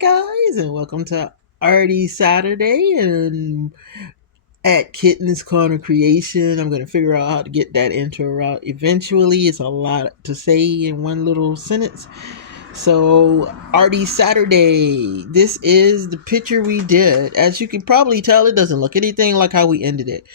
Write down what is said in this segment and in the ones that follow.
guys, and welcome to Artie Saturday and at Kitten's Corner Creation. I'm going to figure out how to get that intro out eventually. It's a lot to say in one little sentence. So, Artie Saturday, this is the picture we did. As you can probably tell, it doesn't look anything like how we ended it.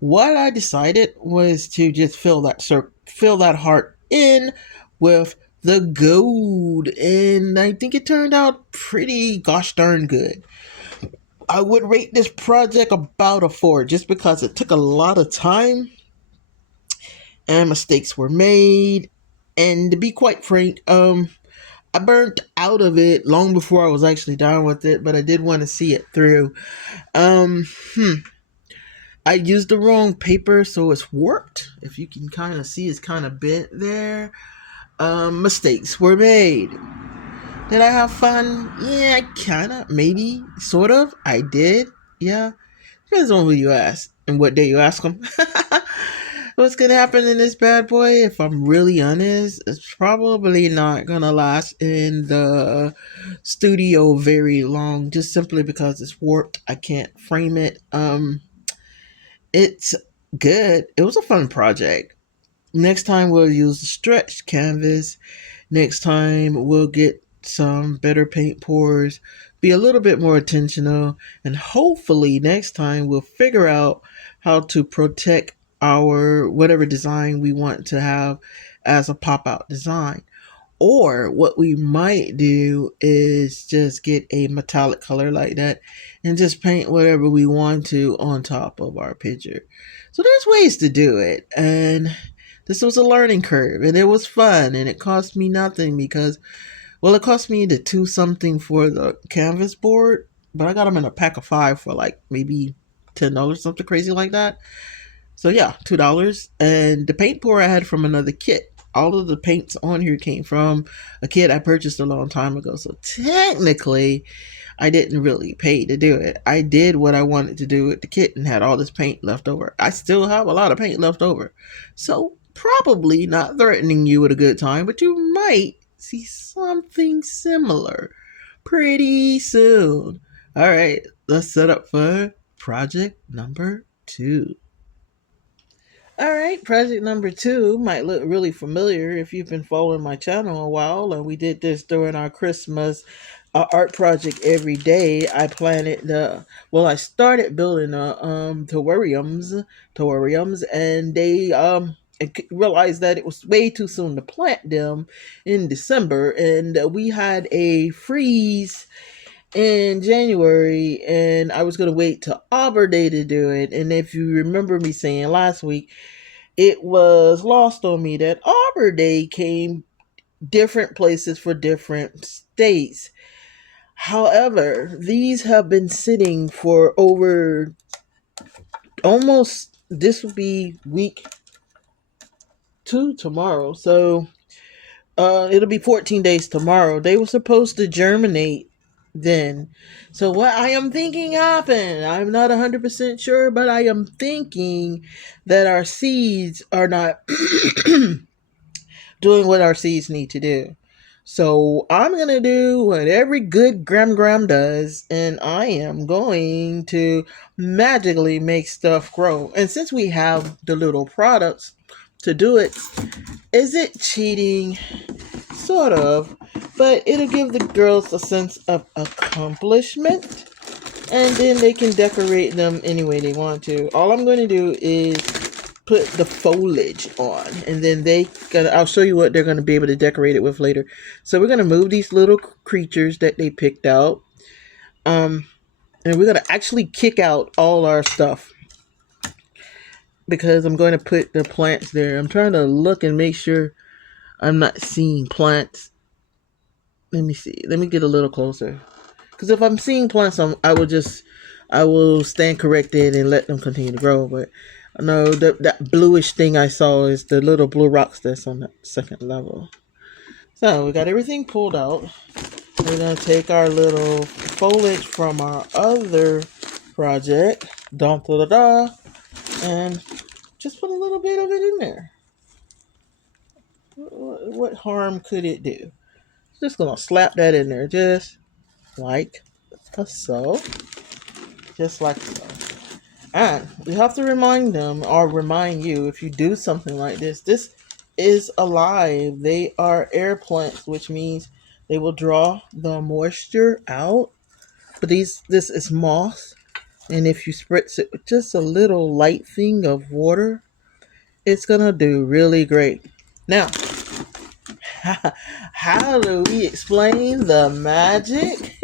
What I decided was to just fill that heart in with the gold, and I think it turned out pretty gosh darn good. I would rate this project about a 4 just because it took a lot of time and mistakes were made. And to be quite frank, I burnt out of it long before I was actually done with it, but I did want to see it through. Um, hmm. I used the wrong paper, so it's warped. If you can kind of see, it's kind of bent there. Mistakes were made. Did I have fun? Yeah, kind of, maybe, sort of. I did. Yeah, depends on who you ask and what day you ask them. What's gonna happen in this bad boy? If I'm really honest, it's probably not gonna last in the studio very long. Just simply because it's warped. I can't frame it. It's good. It was a fun project. Next time we'll use the stretched canvas. Next time we'll get some better paint pours, be a little bit more intentional, and hopefully next time we'll figure out how to protect our whatever design we want to have as a pop out design. Or what we might do is just get a metallic color like that and just paint whatever we want to on top of our picture. So there's ways to do it. And this was a learning curve and it was fun and it cost me nothing because, well, it cost me the two something for the canvas board, but I got them in a pack of 5 for like maybe $10, something crazy like that. So yeah, $2. And the paint pour I had from another kit. All of the paints on here came from a kit I purchased a long time ago. So technically, I didn't really pay to do it. I did what I wanted to do with the kit and had all this paint left over. I still have a lot of paint left over. So probably not threatening you with a good time, but you might see something similar pretty soon. All right, let's set up for project number 2. All right, project number 2 might look really familiar if you've been following my channel a while. And we did this during our Christmas art project every day. I planted I started building terrariums, and they realized that it was way too soon to plant them in December, and we had a freeze in January, and I was gonna wait till Arbor Day to do it. And if you remember me saying last week, it was lost on me that Arbor Day came different places for different states. However, these have been sitting for over almost, this will be week 2 tomorrow. So it'll be 14 days tomorrow. They were supposed to germinate then. So what I am thinking happened, I'm not 100% sure, but I am thinking that our seeds are not doing what our seeds need to do. So I'm going to do what every good gram does, and I am going to magically make stuff grow. And since we have the little products to do it, is it cheating? Sort of, but it'll give the girls a sense of accomplishment, and then they can decorate them any way they want to. All I'm going to do is put the foliage on, and then I'll show you what they're going to be able to decorate it with later. So we're going to move these little creatures that they picked out, and we're going to actually kick out all our stuff because I'm going to put the plants there. I'm trying to look and make sure I'm not seeing plants. Let me see. Let me get a little closer. Because if I'm seeing plants, I will stand corrected and let them continue to grow. But no, that bluish thing I saw is the little blue rocks that's on the second level. So we got everything pulled out. We're gonna take our little foliage from our other project, da da da, and just put a little bit of it in there. What harm could it do? Just gonna slap that in there, just like so, just like so. And you have to remind them or remind you if you do something like this. This is alive. They are air plants, which means they will draw the moisture out. But this is moss, and if you spritz it with just a little light thing of water, it's gonna do really great. Now, how do we explain the magic?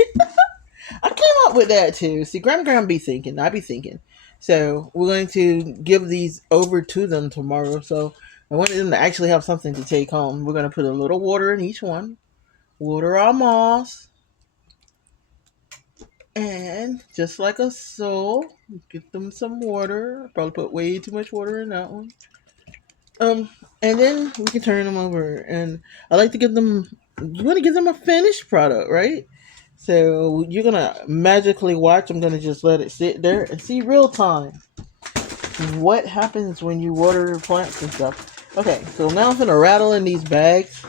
I came up with that too. See, Graham be thinking, I be thinking. So we're going to give these over to them tomorrow. So I wanted them to actually have something to take home. We're going to put a little water in each one. Water our moss. And just like a so, get them some water. Probably put way too much water in that one. Um, and then we can turn them over. And I like to give them. You want to give them a finished product, right? So you're gonna magically watch. I'm gonna just let it sit there and see real time what happens when you water plants and stuff. Okay, so now I'm gonna rattle in these bags.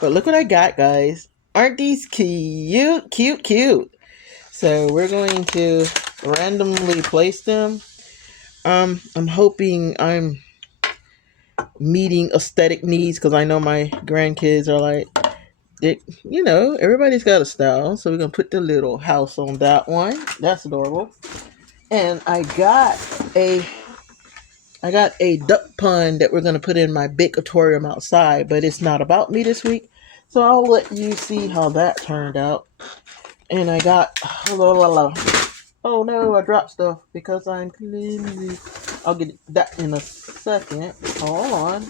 But look what I got, guys. Aren't these cute, cute, cute? So we're going to randomly place them. I'm hoping I'm meeting aesthetic needs because I know my grandkids are like, everybody's got a style. So we're gonna put the little house on that one. That's adorable. And a I got a duck pond that we're gonna put in my big aquarium outside, but it's not about me this week. So I'll let you see how that turned out. And I got oh no, I dropped stuff because I'm clumsy. I'll get that in a second. Hold on.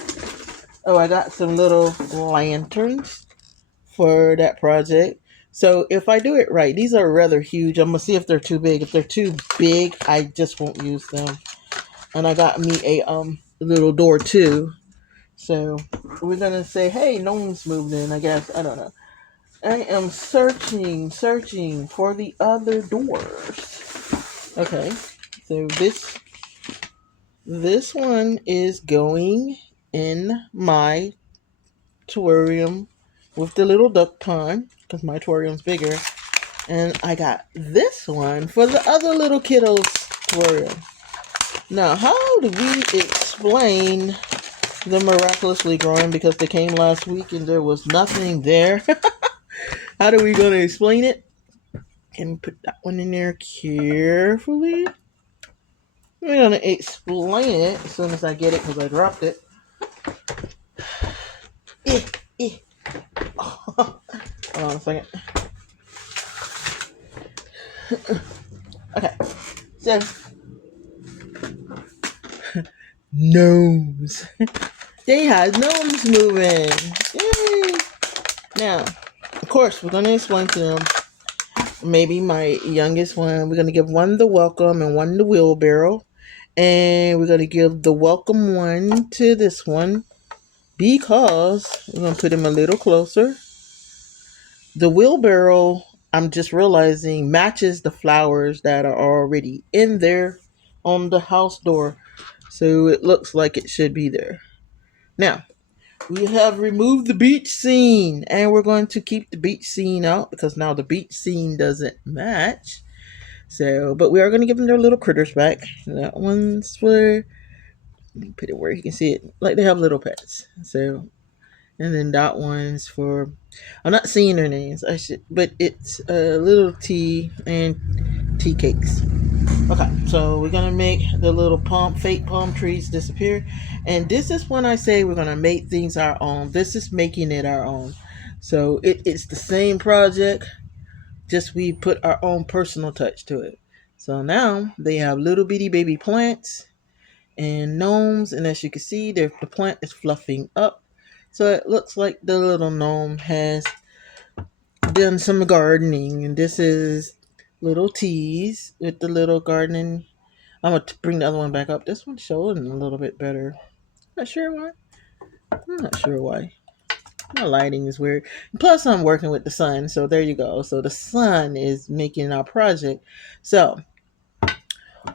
Oh, I got some little lanterns for that project. So if I do it right, these are rather huge. I'm gonna see if they're too big. If they're too big, I just won't use them. And I got me a little door too. So we're gonna say, hey, no one's moved in. I guess I don't know. I am searching for the other doors. Okay, so this one is going in my terrarium with the little duck pond because my terrarium's bigger. And I got this one for the other little kiddos terrarium. Now, how do we explain the miraculously growing because they came last week and there was nothing there? How are we going to explain it? Can we put that one in there carefully? We're going to explain it as soon as I get it because I dropped it. Eh, eh. Hold on a second. Okay, so gnomes. They had gnomes moving. Yay! Now, of course, we're gonna explain to them. Maybe my youngest one, we're gonna give one the welcome and one the wheelbarrow, and we're gonna give the welcome one to this one because we're gonna put him a little closer. The wheelbarrow, I'm just realizing, matches the flowers that are already in there on the house door. So it looks like it should be there. Now, we have removed the beach scene and we're going to keep the beach scene out because now the beach scene doesn't match. So, but we are going to give them their little critters back. That one's for, put it where you can see it, like they have little pets. So, and then that one's for, I'm not seeing their names, I should, but it's little tea and tea cakes. Okay, so we're gonna make the little fake palm trees disappear, and this is when I say we're gonna make things our own. This is making it our own. So it's the same project, just we put our own personal touch to it. So now they have little bitty baby plants and gnomes, and as you can see, the plant is fluffing up. So it looks like the little gnome has done some gardening, and this is little teas with the little gardening. I'm gonna bring the other one back up. This one's showing a little bit better. Not sure why. I'm not sure why. My lighting is weird. Plus, I'm working with the sun, so there you go. So the sun is making our project. So,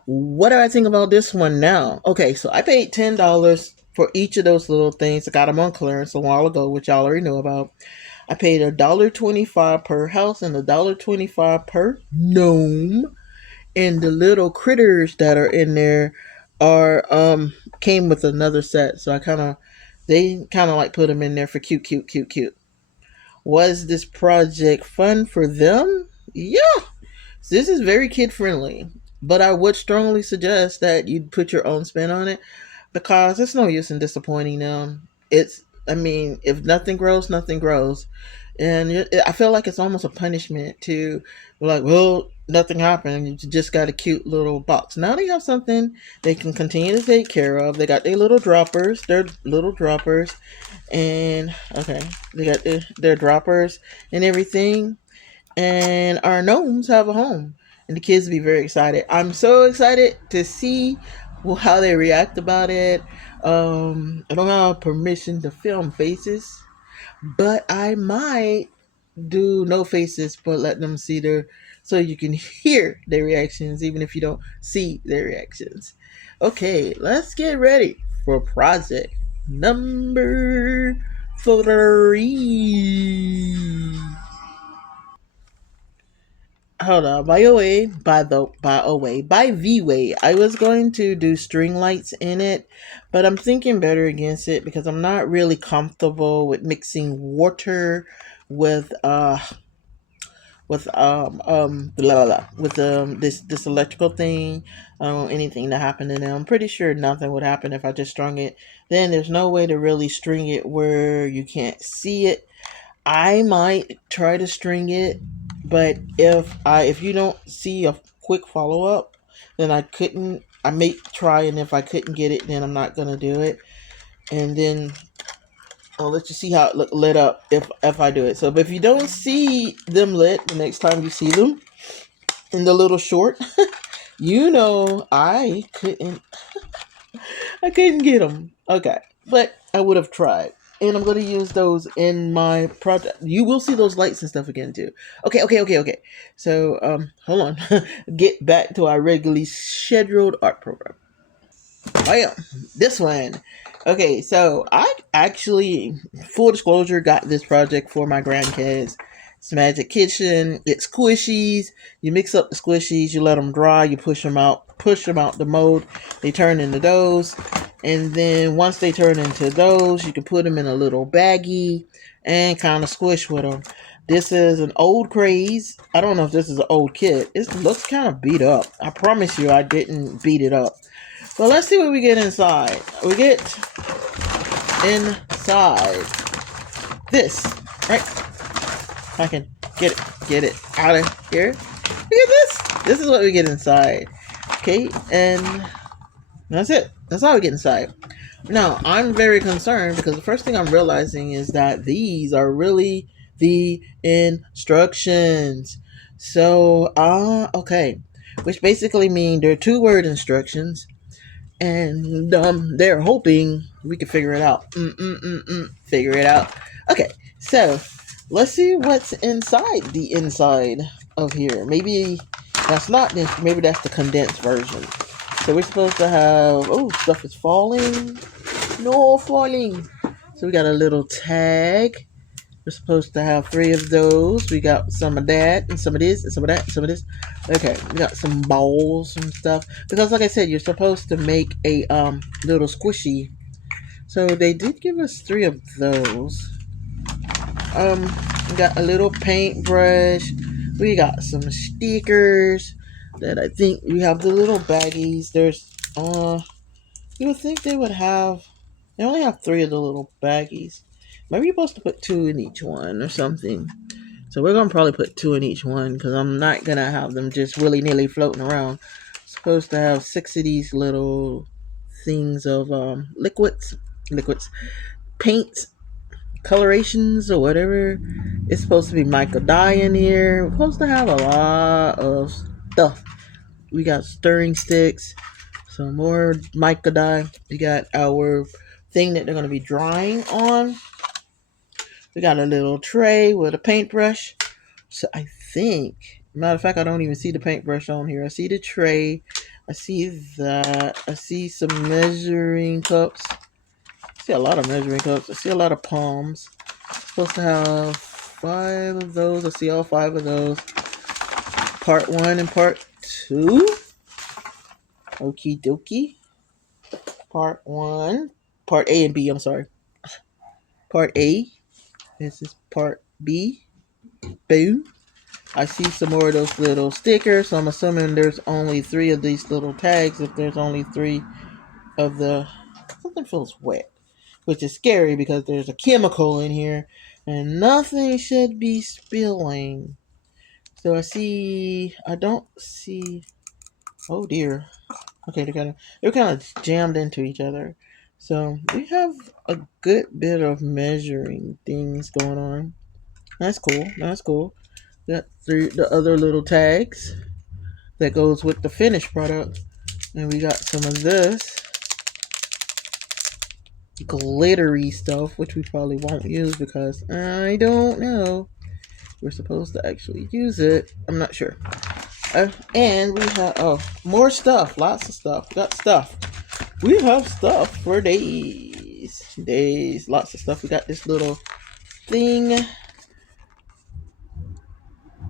what do I think about this one now? Okay, so I paid $10 for each of those little things. I got them on clearance a while ago, which y'all already know about. I paid $1.25 per house and $1.25 per gnome. And the little critters that are in there are came with another set. So I kind of like put them in there for cute, cute, cute, cute. Was this project fun for them? Yeah, this is very kid friendly, but I would strongly suggest that you put your own spin on it because it's no use in disappointing them. I mean, if nothing grows, nothing grows. And I feel like it's almost a punishment to be like, well, nothing happened. You just got a cute little box. Now they have something they can continue to take care of. They got their little droppers, and okay, they got their droppers and everything, and our gnomes have a home, and the kids be very excited. I'm so excited to see how they react about it. I don't have permission to film faces, but I might do no faces, but let them see their, so you can hear their reactions, even if you don't see their reactions. Okay, let's get ready for project number 3. Hold on. By V way, I was going to do string lights in it, but I'm thinking better against it because I'm not really comfortable with mixing water with blah, blah, blah, with this electrical thing. I don't want anything to happen to them. I'm pretty sure nothing would happen if I just strung it. Then there's no way to really string it where you can't see it. I might try to string it, but if you don't see a quick follow up, then I couldn't. I may try, and if I couldn't get it, then I'm not gonna do it. And then I'll let you see how it lit up if I do it. So, but if you don't see them lit the next time you see them in the little short, you know I couldn't get them. Okay, but I would have tried. And I'm going to use those in my project. You will see those lights and stuff again too. Okay. So, hold on. Get back to our regularly scheduled art program. Oh yeah, this one. Okay, so I actually, full disclosure, got this project for my grandkids. It's Magic Kitchen. It's squishies. You mix up the squishies. You let them dry. You push them out. Push them out the mold. They turn into those. And then once they turn into those, you can put them in a little baggie and kind of squish with them. This is an old craze. I don't know if this is an old kit. It looks kind of beat up. I promise you, I didn't beat it up. Well, let's see what we get inside. We get inside this, right? I can get it out of here. Look at this. This is what we get inside. Okay, and that's it. That's all we get inside. Now, I'm very concerned because the first thing I'm realizing is that these are really the instructions. So, okay. Which basically mean they're 2-word instructions, and they're hoping we can figure it out. Figure it out. Okay, so let's see what's inside the inside of here. Maybe that's not this. Maybe that's the condensed version. So we're supposed to have. Oh, stuff is falling. No falling. So we got a little tag. We're supposed to have 3 of those. We got some of that, and some of this, and some of that, and some of this. Okay, we got some balls and stuff. Because like I said, you're supposed to make a little squishy. So they did give us 3 of those. We got a little paintbrush. We got some stickers that I think we have the little baggies. There's you would think they would have. They only have 3 of the little baggies. Maybe you're supposed to put 2 in each one or something. So we're gonna probably put 2 in each one because I'm not gonna have them just willy nilly floating around. Supposed to have 6 of these little things of liquids, paints, colorations or whatever. It's supposed to be mica dye in here. We're supposed to have a lot of stuff. We got stirring sticks, some more mica dye. We got our thing that they're gonna be drying on. We got a little tray with a paintbrush. So I think, matter of fact, I don't even see the paintbrush on here. I see the tray. I see that. I see some measuring cups. I see a lot of measuring cups. I see a lot of palms. Supposed to have 5 of those. I see all 5 of those. Part 1 and part 2. Okie dokie. Part 1. Part A and B, I'm sorry. Part A. This is part B. Boom. I see some more of those little stickers, so I'm assuming there's only 3 of these little tags if there's only 3 of the... Something feels wet, which is scary because there's a chemical in here and nothing should be spilling. So I don't see... Oh dear. Okay, they're kind of jammed into each other. So we have a good bit of measuring things going on. That's cool. That's cool. Got the other little tags that goes with the finished product. And we got some of this glittery stuff, which we probably won't use because I don't know. We're supposed to actually use it. I'm not sure. And we have more stuff. Lots of stuff. We got stuff. We have stuff for days. Days. Lots of stuff. We got this little thing,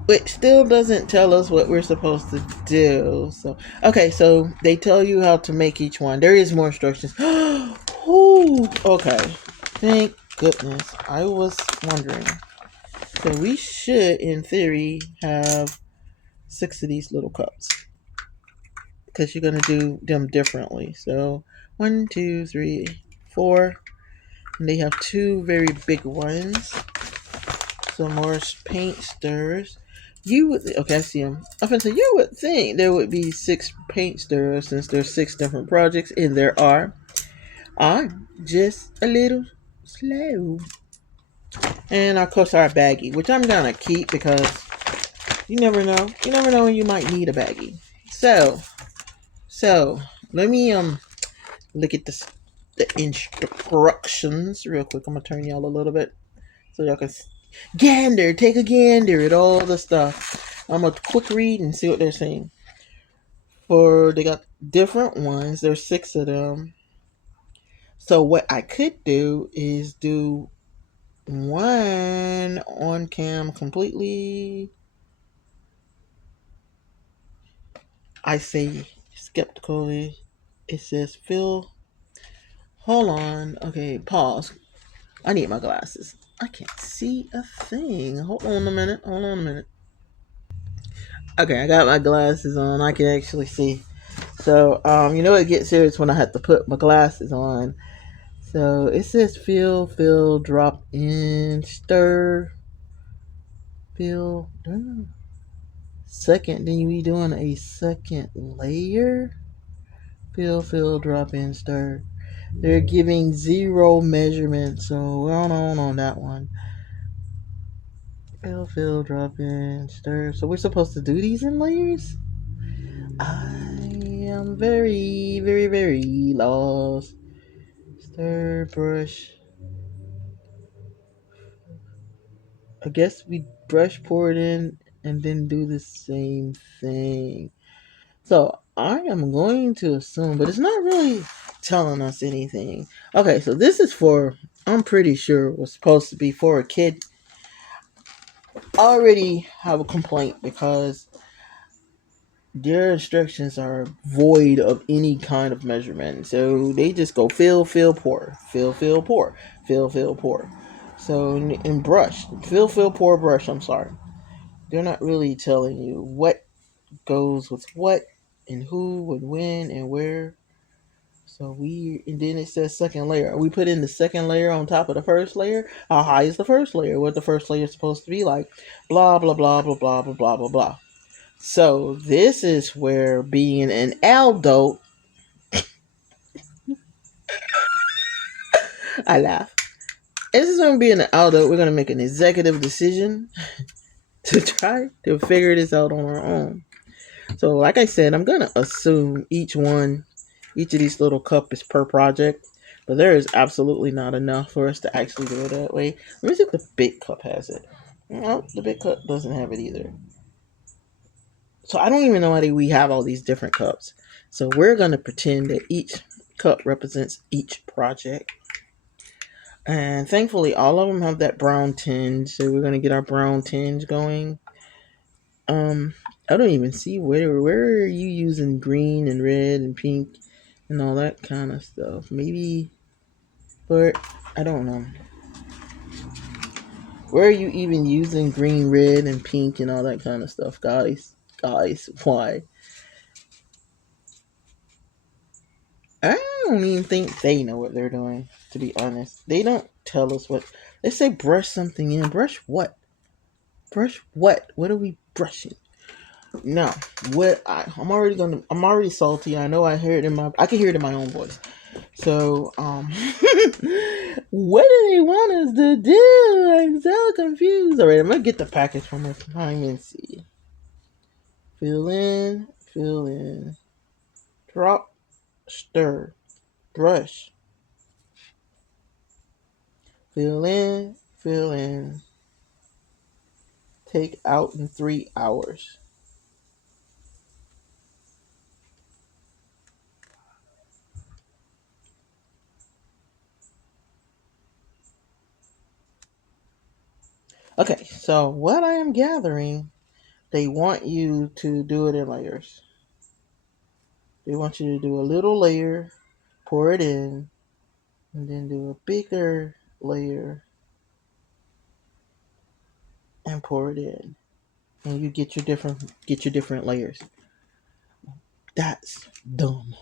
which still doesn't tell us what we're supposed to do. So, okay, so they tell you how to make each one. There is more instructions. Ooh, okay. Thank goodness. I was wondering. So we should, in theory, have 6 of these little cups. Because you're going to do them differently. So 1, 2, 3, 4. And they have 2 very big ones. Some more paint stirrers. Okay, I see them. I was going to say, you would think there would be 6 paint stirrers since there's 6 different projects, and there are. I'm just a little slow. And of course our baggie, which I'm gonna keep because you never know. You never know when you might need a baggie. So let me look at the instructions real quick. I'm gonna turn y'all a little bit so y'all can take a gander at all the stuff. I'm gonna quick read and see what they're saying. They got different ones. There's 6 of them. So what I could do is do one on cam completely. I say skeptically. It says Phil. Hold on. Okay, pause. I need my glasses. I can't see a thing. Hold on a minute. Okay, I got my glasses on. I can actually see. So, it gets serious when I have to put my glasses on. So it says fill, drop in, stir, fill. Second, then you be doing a second layer. Fill, drop in, stir. They're giving 0 measurement, so we're on that one. Fill, drop in, stir. So we're supposed to do these in layers? I am very, very, very lost. Stir, brush. I guess we brush, pour it in, and then do the same thing. So I am going to assume, but it's not really telling us anything. Okay, so this is I'm pretty sure was supposed to be for a kid. I already have a complaint because their instructions are void of any kind of measurement. So they just go fill, pour, fill, pour, fill, pour. So in brush, fill, pour, brush. I'm sorry. They're not really telling you what goes with what and who and when and where. So and then it says second layer. We put in the second layer on top of the first layer. How high is the first layer? What the first layer is supposed to be like? Blah, blah, blah, blah, blah, blah, blah, blah, blah. So this is where being an adult, I laugh. This is when being an adult, we're going to make an executive decision to try to figure this out on our own. So like I said, I'm going to assume each of these little cup is per project. But there is absolutely not enough for us to actually do it that way. Let me see if the big cup has it. No, the big cup doesn't have it either. So I don't even know why we have all these different cups. So we're going to pretend that each cup represents each project. And thankfully, all of them have that brown tinge. So we're gonna get our brown tinge going. Um, I don't even see where are you using green and red and pink and all that kind of stuff. Maybe, but I don't know. Where are you even using green, red, and pink and all that kind of stuff, guys? Guys, why? I don't even think they know what they're doing, to be honest. They don't tell us what. They say brush something in. Brush what? Brush what? What are we brushing? No. I'm already salty. I know I can hear it in my own voice. So, what do they want us to do? I'm so confused. Alright, I'm gonna get the package one more time and see. Fill in, drop, stir, brush, fill in, take out in 3 hours. Okay, so what I am gathering, they want you to do it in layers. They want you to do a little layer, pour it in, and then do a bigger layer and pour it in. And you get your different layers. That's dumb.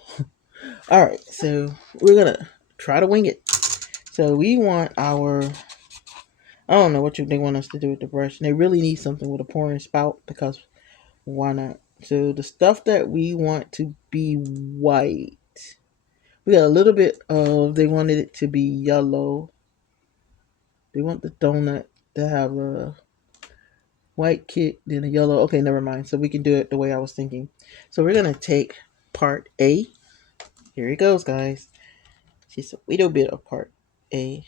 All right, so we're gonna try to wing it. So we want our I don't know they want us to do with the brush. And they really need something with a pouring spout because why not? So the stuff that we want to be white, we got a little bit of. They wanted it to be yellow. They want the donut to have a white kick, then a yellow. Okay, never mind. So we can do it the way I was thinking. So we're gonna take part A. Here it goes, guys. Just a little bit of part A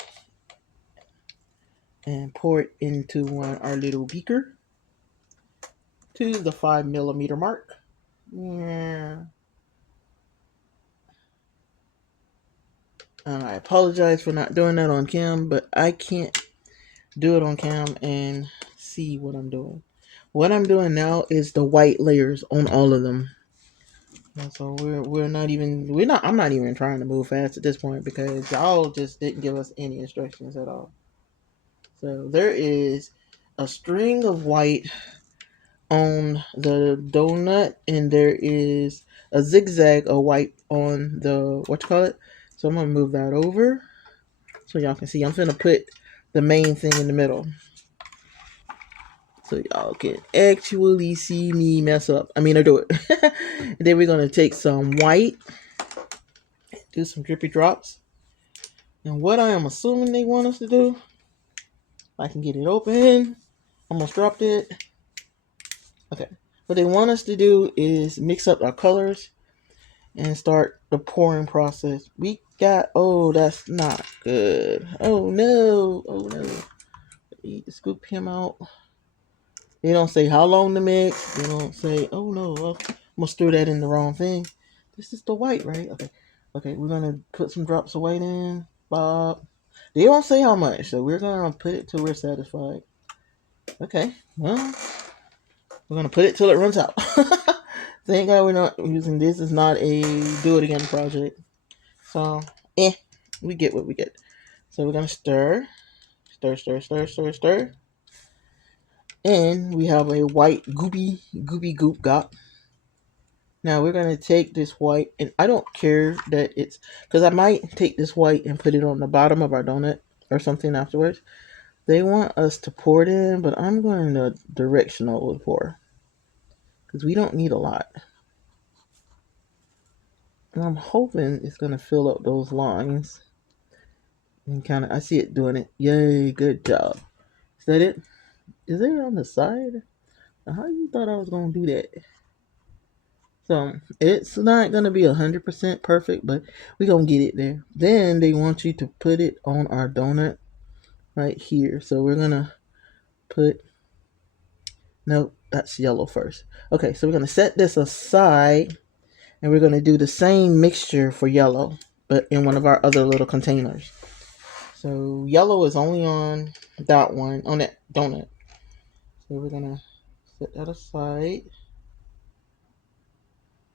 and pour it into our little beaker to the 5 millimeter mark. Yeah. I apologize for not doing that on cam, but I can't do it on cam and see what I'm doing. What I'm doing now is the white layers on all of them. And so I'm not even trying to move fast at this point because y'all just didn't give us any instructions at all. So there is a string of white on the donut, and there is a zigzag of white on the what you call it. So I'm gonna move that over so y'all can see. I'm gonna put the main thing in the middle so y'all can actually see me mess up. I do it. And then we're gonna take some white, do some drippy drops, and what I am assuming they want us to do, I can get it open. Almost dropped it. Okay. What they want us to do is mix up our colors and start the pouring process. That's not good. Oh no. Oh no. Need to scoop him out. They don't say how long to mix. They don't say, oh no, I almost threw that in the wrong thing. This is the white, right? Okay. Okay, we're gonna put some drops of white in. Bob. They don't say how much, so we're gonna put it till we're satisfied. Okay. Well, we're gonna put it till it runs out. Thank God we're not using this. Is not a do it again project. So, we get what we get. So we're gonna stir, stir, and we have a white goopy goop gop. Now we're gonna take this white, and I don't care that it's because I might take this white and put it on the bottom of our donut or something afterwards. They want us to pour it in, but I'm going to directional pour because we don't need a lot. And I'm hoping it's gonna fill up those lines. And I see it doing it. Yay, good job. Is that it? Is it on the side? How you thought I was gonna do that? So it's not gonna be 100% perfect, but we gonna get it there. Then they want you to put it on our donut right here. So we're gonna put no, that's yellow first. Okay, so we're gonna set this aside and we're gonna do the same mixture for yellow, but in one of our other little containers. So yellow is only on that one, on that donut. So we're gonna set that aside.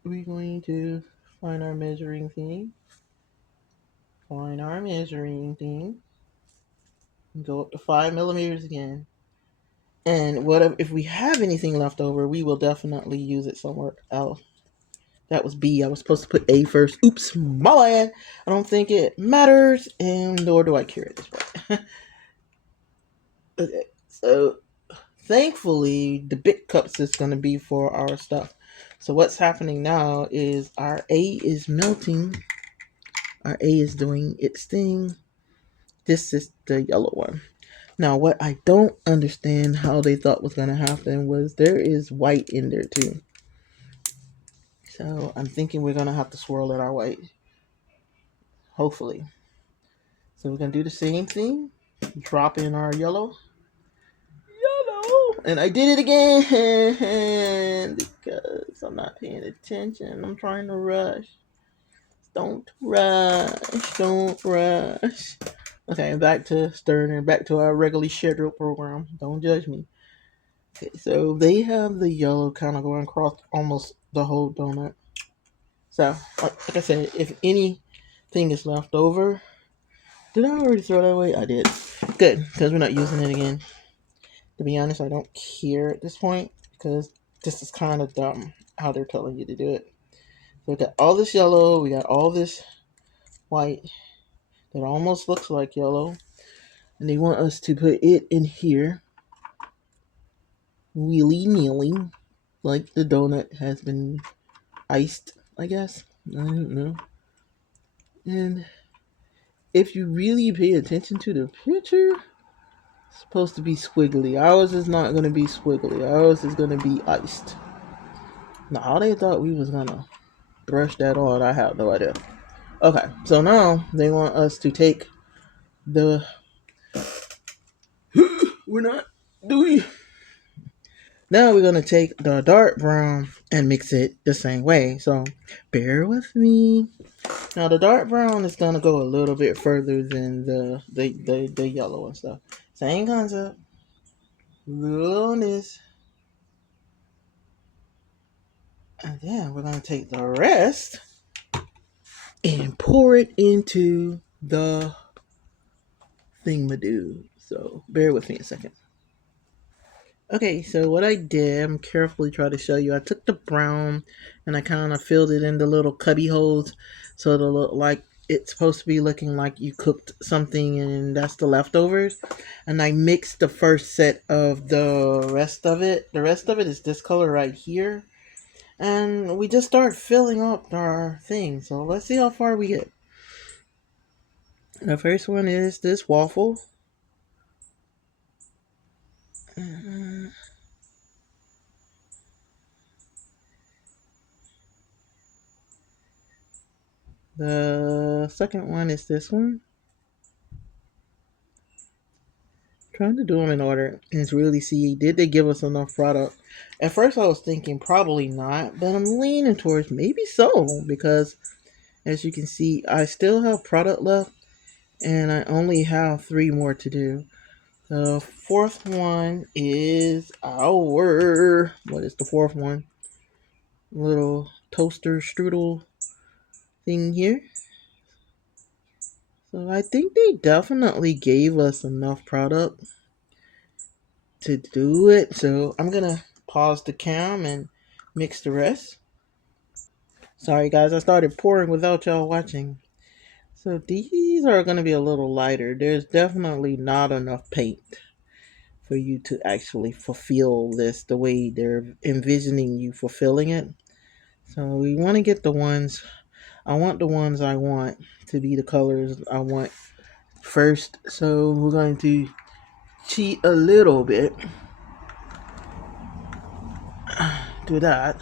We're going to find our measuring thing. Find our measuring thing. Go up to 5 millimeters again. And what if we have anything left over, we will definitely use it somewhere else. That was B. I was supposed to put A first. Oops, my bad. I don't think it matters, and nor do I care at this point. Okay, so thankfully, the big cups is going to be for our stuff. So what's happening now is our A is melting. Our A is doing its thing. This is the yellow one. Now, what I don't understand how they thought was going to happen was there is white in there too. So I'm thinking we're going to have to swirl in our white. Hopefully. So we're going to do the same thing. Drop in our yellow. Yellow! And I did it again because I'm not paying attention. I'm trying to rush. Don't rush. Don't rush. Okay, back to Stern and back to our regularly scheduled program. Don't judge me. Okay, so they have the yellow kind of going across almost the whole donut. So, like I said, if anything is left over, did I already throw that away? I did. Good, because we're not using it again. To be honest, I don't care at this point because this is kind of dumb how they're telling you to do it. So we got all this yellow, we got all this white that almost looks like yellow, and they want us to put it in here, willy nilly, like the donut has been iced, I guess. I don't know. And if you really pay attention to the picture, it's supposed to be squiggly. Ours is not going to be squiggly. Ours is going to be iced. Now, how they thought we was going to brush that on, I have no idea. Okay, so now they want us to take the... We're not doing... Now we're going to take the dark brown and mix it the same way. So bear with me. Now the dark brown is going to go a little bit further than the yellow and stuff. Same concept. Little on this. And then we're going to take the rest and pour it into the thingamadoo. So bear with me a second. Okay, so what I did, I'm carefully trying to show you. I took the brown and I kind of filled it in the little cubby holes so it'll look like it's supposed to be looking like you cooked something and that's the leftovers. And I mixed the first set of the rest of it. The rest of it is this color right here. And we just start filling up our thing. So let's see how far we get. The first one is this waffle. The second one is this one. Trying to do them in order and really see, did they give us enough product? At first I was thinking probably not, but I'm leaning towards maybe so, because as you can see, I still have product left and I only have 3 more to do. The fourth one is our, what is the fourth one? Little toaster strudel thing here. So I think they definitely gave us enough product to do it. So I'm gonna pause the cam and mix the rest. Sorry guys, I started pouring without y'all watching. So these are gonna be a little lighter. There's definitely not enough paint for you to actually fulfill this the way they're envisioning you fulfilling it. So we want to get the ones, I want the ones I want to be the colors I want first. So we're going to cheat a little bit. Do that.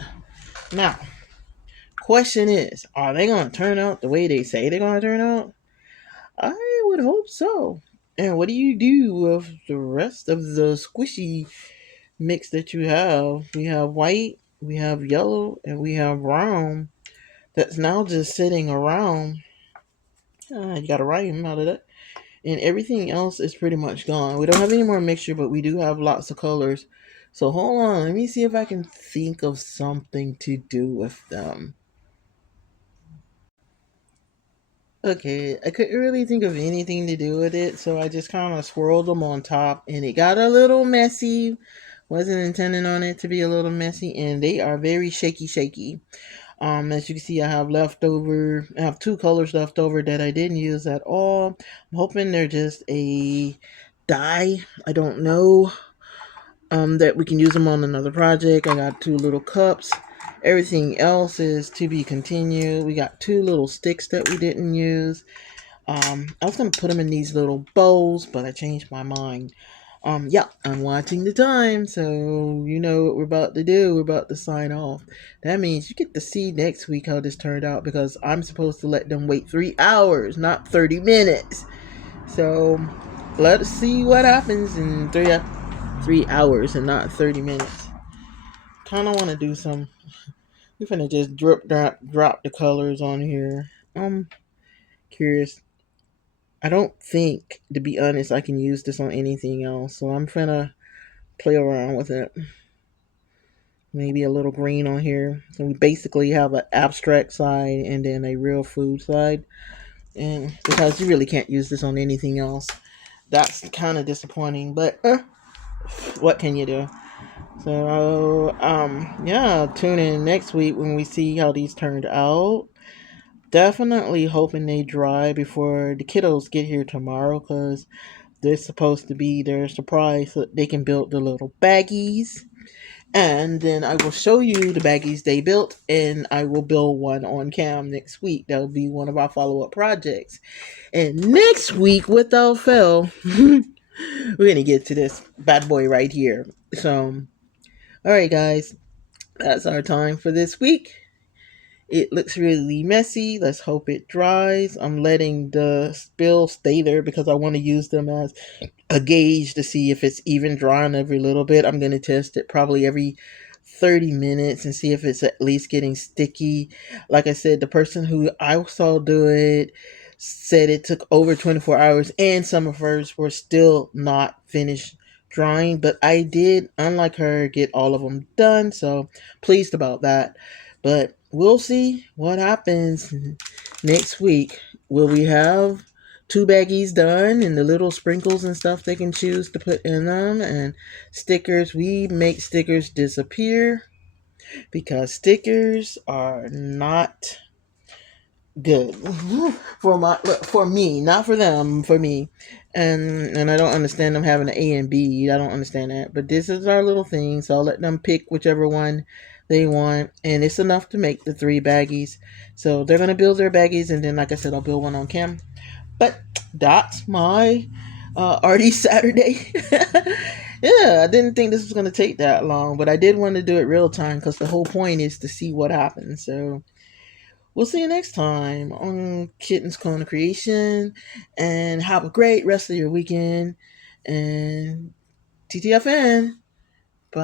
Now, question is, are they going to turn out the way they say they're going to turn out? I would hope so. And what do you do with the rest of the squishy mix that you have? We have white, we have yellow, and we have brown that's now just sitting around. You got a rhyme out of that. and everything else is pretty much gone. We don't have any more mixture, but we do have lots of colors. So hold on, let me see if I can think of something to do with them. Okay, I couldn't really think of anything to do with it, so I just kind of swirled them on top, and it got a little messy. Wasn't intending on it to be a little messy, and they are very shaky, shaky. As you can see, I have leftover. I have two colors left over that I didn't use at all. I'm hoping they're just a dye. I don't know. That we can use them on another project. I got two little cups. Everything else is to be continued. We got two little sticks that we didn't use. I was gonna put them in these little bowls, but I changed my mind. Yeah, I'm watching the time, so you know what we're about to do. We're about to sign off. That means you get to see next week how this turned out because I'm supposed to let them wait 3 hours, not 30 minutes. So let's see what happens in 3 hours and not 30 minutes. Kind of want to do some. We're gonna just drop the colors on here. I'm curious. I don't think, to be honest, I can use this on anything else. So I'm gonna play around with it. Maybe a little green on here. So we basically have an abstract side and then a real food side. And because you really can't use this on anything else, that's kind of disappointing. But what can you do? So yeah, tune in next week when we see how these turned out. Definitely hoping they dry before the kiddos get here tomorrow because they're supposed to be their surprise so they can build the little baggies. And then I will show you the baggies they built, and I will build one on cam next week. That will be one of our follow up projects. And next week, without fail, we're going to get to this bad boy right here. So, all right, guys, that's our time for this week. It looks really messy. Let's hope it dries. I'm letting the spill stay there because I want to use them as a gauge to see if it's even drying every little bit. I'm going to test it probably every 30 minutes and see if it's at least getting sticky. Like I said, the person who I saw do it said it took over 24 hours and some of hers were still not finished drying, but I did, unlike her, get all of them done, so pleased about that. But we'll see what happens next week. Will we have two baggies done and the little sprinkles and stuff they can choose to put in them, and stickers? We make stickers disappear because stickers are not good for me, not for them, for me. And I don't understand them having an A and B. I don't understand that, but this is our little thing, so I'll let them pick whichever one they want, and it's enough to make the three baggies. So they're gonna build their baggies, and then like I said, I'll build one on cam. But that's my arty Saturday. Yeah, I didn't think this was going to take that long, but I did want to do it real time because the whole point is to see what happens. So we'll see you next time on Kitten's Corner Creation, and have a great rest of your weekend. And TTFN. Bye.